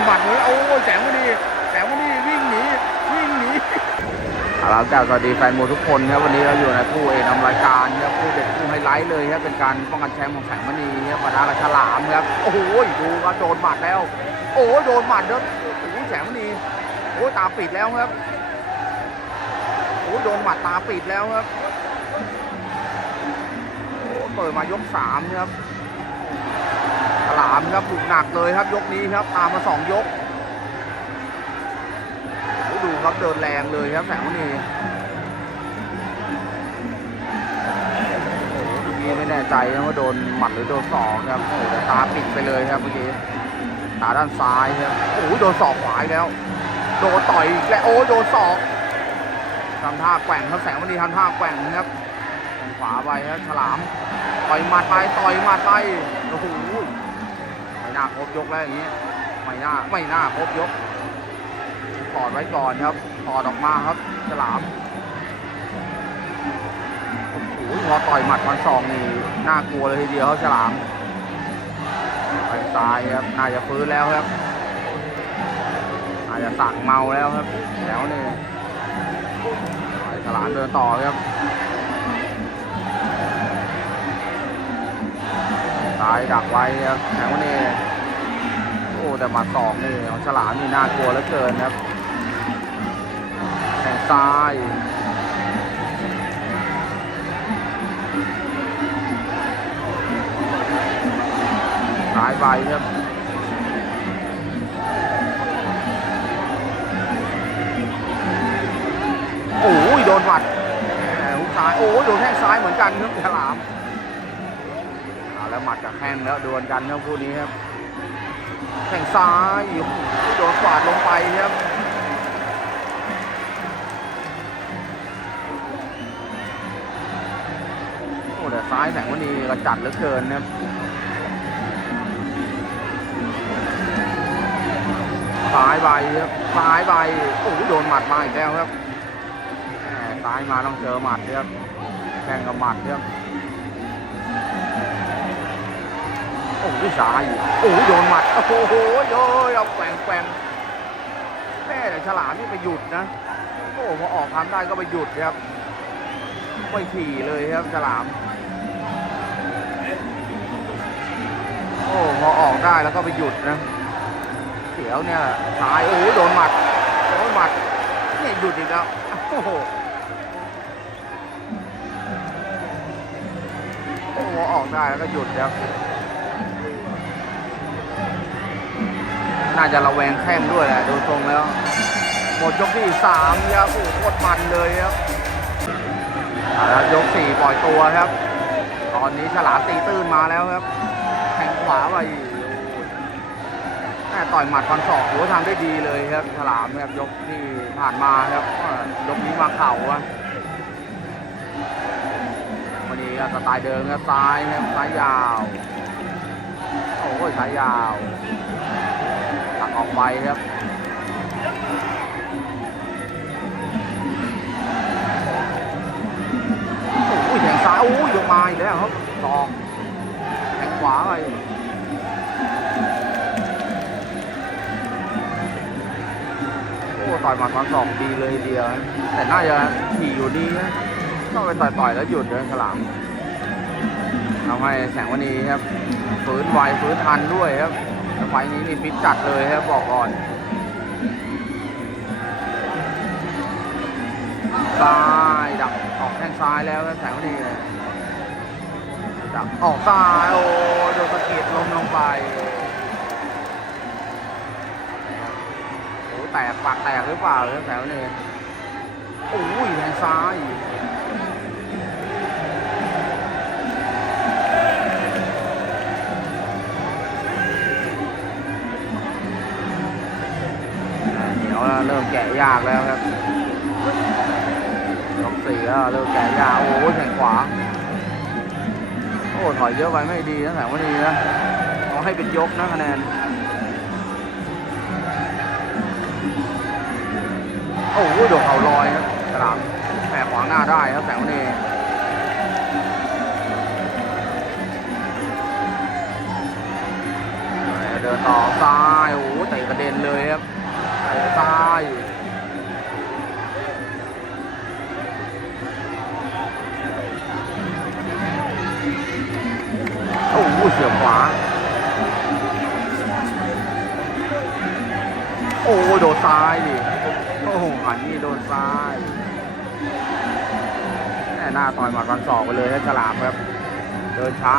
นหมัดเลยโอ้แสงมณีแสงมณีวิ่งหนีวิ่งหนีเอาละครับสวัสดีแฟนมวยทุกคนครับวันนี้เราอยู่ในคู่เอกนำรายการครับคู่เด็ดคู่ไฮไลท์เลยครับเป็นการป้องกันแชมป์ของแสงมณีครับปะทะกับฉลามครับโอ้โหดูครับโดนหมัดแล้ว โอ้โดนหมัดแล้วโอ้โหแสงมณีโอ้ตาปิดแล้วครับโอ้โดนหมัดตาปิดแล้วครับโอ้เปิดมายกสามครับ ลามครับบุกหนักเลยครับยกนี้ครับตามมาสองยกดูครับเดินแรงเลยครับแสงมณีโอ้โหเมื่อกี้ไม่แน่ใจนะว่าโดนหมัดหรือโดนศอกครับโอ้แต่ตาปิดไปเลยครับเมื่อกี้ตาด้านซ้ายครับโอ้โหโดนศอกขวาแล้ว โดนต่อยแล้วโอ้ยโดนศอกทำท่าแกว่งครับแสงมณีทำท่าแกว่งครับแกว่งขวาไปครับฉลามต่อยหมัดไปต่อยหมัดไปโอ้โห น่าครบยกแล้วอย่างนี้ไม่น่าไม่น่าครบยกถอดไว้ก่อนครับถอดออกมาครับฉลามโอ้โหพอต่อยหมัดมันสองนี่น่ากลัวเลยทีเดียวครับฉลามไปซ้ายครับน่าจะฟื้นแล้วครับอาจจะสั่งเมาแล้วครับแล้วนี่ไปฉลามเดินต่อครับซ้ายดักไว้ครับแล้วนี่ แต่หมาสองนี่ของฉลามนี่น่ากลัวเหลือเกินครับแข่งซ้ายซ้ายไปครับโอ้ยโดนหวัดแหมหุกซ้ายโอ้ยโดนแข้งซ้ายเหมือนกันครับฉลามเอาแล้วหมัดกับแข้งแล้วดวลกันครับคู่นี้ครับ แข่งซ้ายโอ้โหโดนกวาดลงไปครับโอ้แต่ซ้ายแสงวันนี้กระจัดเหลือเกินนะครับซ้ายใบครับซ้ายใบโอ้โหโดนหมัดมาอีกแล้วครับซ้ายมาต้องเจอหมัดครับแข่งกับหมัดครับ อ้โหซ้ายโอ้โหโดนหมัดโอ้โหโอ้ยเอาแกว่งแกว่งแม่แต่ฉลามนี่ไปหยุดนะโอ้พอออกทำได้ก็ไปหยุดครับไม่ถี่เลยครับฉลามโอ้พอออกได้แล้วก็ไปหยุดนะเสียวเนี่ยซ้ายโอ้โหโดนหมัดโดนหมัดเนี่ยหยุดอีกแล้วโอ้โหโอ้พอออกได้แล้วก็หยุดครับ น่าจะระแวงแข้งด้วยแหละดูทรงแล้ว หมดยกที่สามครับโอ้โคตรมันเลยครับยกสี่ปล่อยตัวครับ ตอนนี้ฉลามตีตื้นมาแล้วครับแทงขวาไปแม่ต่อยหมัดฟันศอกถือว่าทำได้ดีเลยครับฉลามครับยกที่ผ่านมาครับยกนี้มาเข่าอะวันนี้ก็สไตล์เดิมครับซ้ายครับซ้ายยาวโอ้ยซ้ายยาว ออกไปครับโอ้ยแทงซ้ายโอ้ยลงมาอีกแล้วครับสองแทงขวาไปโอ้ต่อยหมาตอนสองดีเลยเดียว แต่น่าจะขี่อยู่ดีนะต้องไปต่อยๆแล้วหยุดเลยฉลามทำให้แสงวันนี้ครับ ฟื้นไวฟื้นทันด้วยครับ ไฟนี้นี่ฟิตจัดเลยครับบอกก่อนซ้ายดักออกแข้งซ้ายแล้วแสงวันนี้ดักออกซ้ายโอ้โดนสะเก็ดลมลงไปโอ้แตกปากแตกหรือเปล่าแสงนี้โอ้ยแทงซ้ายะยากแล้วครับยกสี่แล้วเริ่มแก่ยาวโอ้ยแข่งขวา โอ้ถอยเยอะไปไม่ดีนะแต่ว่าดีนะต้องให้เป็นยกนะคะแนน โอ้โหโดนเข่าลอยครับฉลามแหมขวางหน้าได้ครับแต่ว่านี่เดินต่อซ้าย โอ้โหเตะกระเด็นเลยครับซ้าย โดนซ้ายดิโอ้โหหันนี่โดนซ้ายแม่หน้าต่อยหมัดฟันศอกไปเลยนะฉลามครับ เดินช้า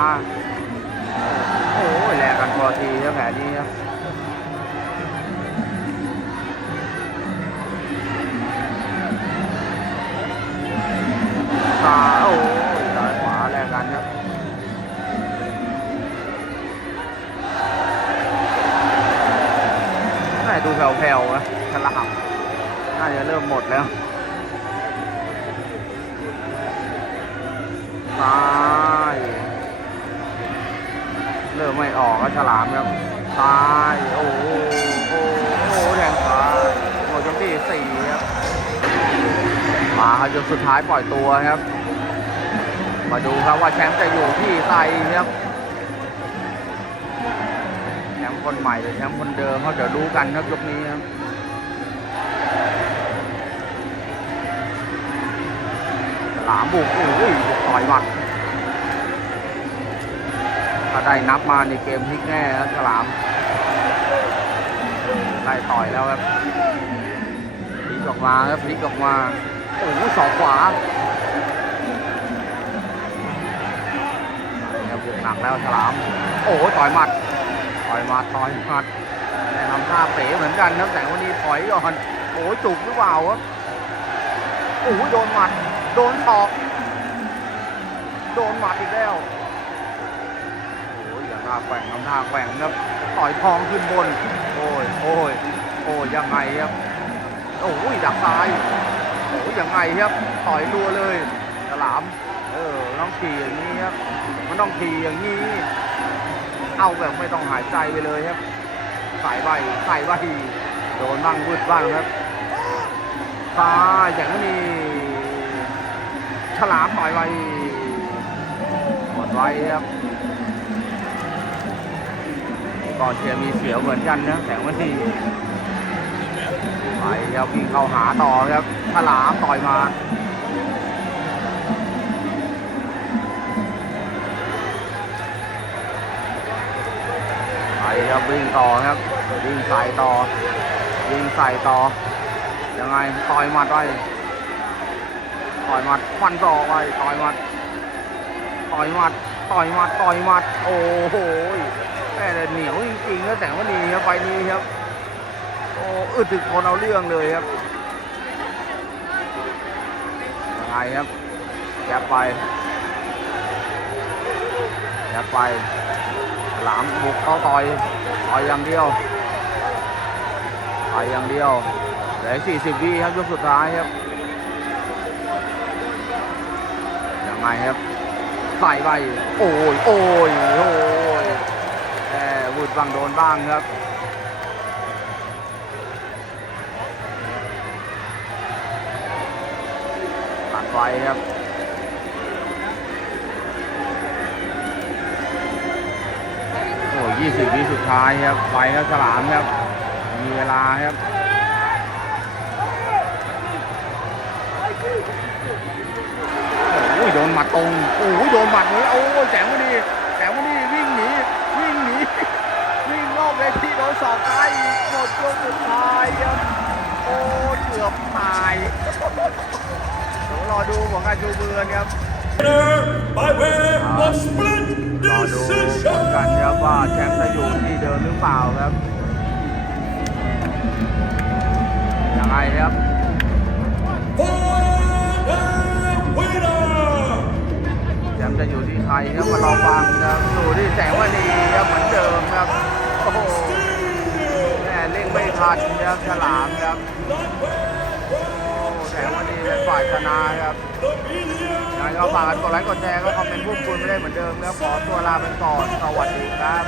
โอ้โหแลกกันพอทีครับแผลนี้ครับ ซ้ายเริ่มไม่ออกแล้วฉลามครับซ้ายโอ้โหโอ้โหแทงซ้ายหมดยกที่สี่ครับมาครับจนสุดท้ายปล่อยตัวครับ มาดูครับว่าแชมป์จะอยู่ที่ใครครับแชมป์คนใหม่หรือแชมป์คนเดิมเขาเดี๋ยวรู้กันครับยกนี้ครับ ฉลามบุกโอ้ยต่อยหมัดถ้าได้นับมาในเกมพลิกแน่ครับฉลามไล่ต่อยแล้วครับพลิกออกมาครับพลิกออกมาโอ้โหสอกขวาเนี่ยบุกหนักแล้วฉลาม โอ้โหต่อยหมัดต่อยหมัดต่อยหมัดแต่ทำท่าเป๋เหมือนกันครับแต่วันนี้ถอยก่อนโอ้โหจุกหรือเปล่าครับโอ้โหโดนหมัด โดนศอก โดนหมัดอีกแล้ว โอ้ยอย่างท่าแกว่งทำท่าแกว่งครับ ต่อยทองขึ้นบน โอ้ย โอ้ย โอ้ยยังไงครับ โอ้ยดักซ้าย โอ้ยยังไงครับ ต่อยรัวเลยฉลาม เออ ต้องขี่อย่างนี้ครับ มันต้องขี่อย่างนี้ เอาแบบไม่ต้องหายใจไปเลยครับ ใส่ใบใส่ใบโดนบ้างวืดบ้างครับซ้ายอย่างนี้ ฉลามต่อยไปหมดไว้ครับก่อเชียร์มีเสียวเหมือนกันนะแต่วันนี้ไปครับวิ่งเข้าหาต่อครับฉลามต่อยมาไปครับวิ่งต่อครับวิ่งใส่ต่อวิ่งใส่ต่อยังไงต่อยมัดไว้ ต่อยหมัดฟันต่อไว้ต่อยหมัดต่อยหมัดต่อยหมัดต่อยหมัด โอ้โหแม่แต่เหนียวจริงๆนะแต่ว่านี้ครับไฟนี้ครับโอ้อึดถึกคนเอาเรื่องเลยครับยังไงครับแยบไปแยบไปหลามบุกเข้าต่อยต่อยอย่างเดียวต่อยอย่างเดียวเหลือ40วิครับยกสุดท้ายครับ ยังไงครับใส่ไปโอ้ยโอ้ยโอ้ยแหมวุดบังโดนบ้างครับตัดไว้ครับโอ้ยี่สิบวิสุดท้ายครับไวครับฉลามครับมีเวลาครับ โอ้ยโดนหมัดตรงโอ้ยโดนหมัดเลยโอ้ยแสงวันนี้แสงวันนี้วิ่งหนีวิ่งหนีวิ่งรอบเวทีโดนสอบตายอีกหมดยกสุดท้ายครับโอ้ยเกือบตายเดี๋ยวรอดูของการชูมือครับ by way of split รอดูผลกัน decision. ครับว่าแชมป์จะอยู่ที่เดิมหรือเปล่าครับยังไงครับ จะอยู่ที่ใครครับมารอฟังครับอยู่ที่แสงวณีครับเหมือนเดิมครับโอ้โหแม่เล่งไม่ทันครับฉลามครับโอ้แสงวณีเป็นฝ่ายชนะครับยังไงก็ฝากกันกดไลค์กดแชร์ก็คอมเมนต์พูดคุยไม่ได้เหมือนเดิมแล้วขอตัวลาไปก่อนสวัสดีครับ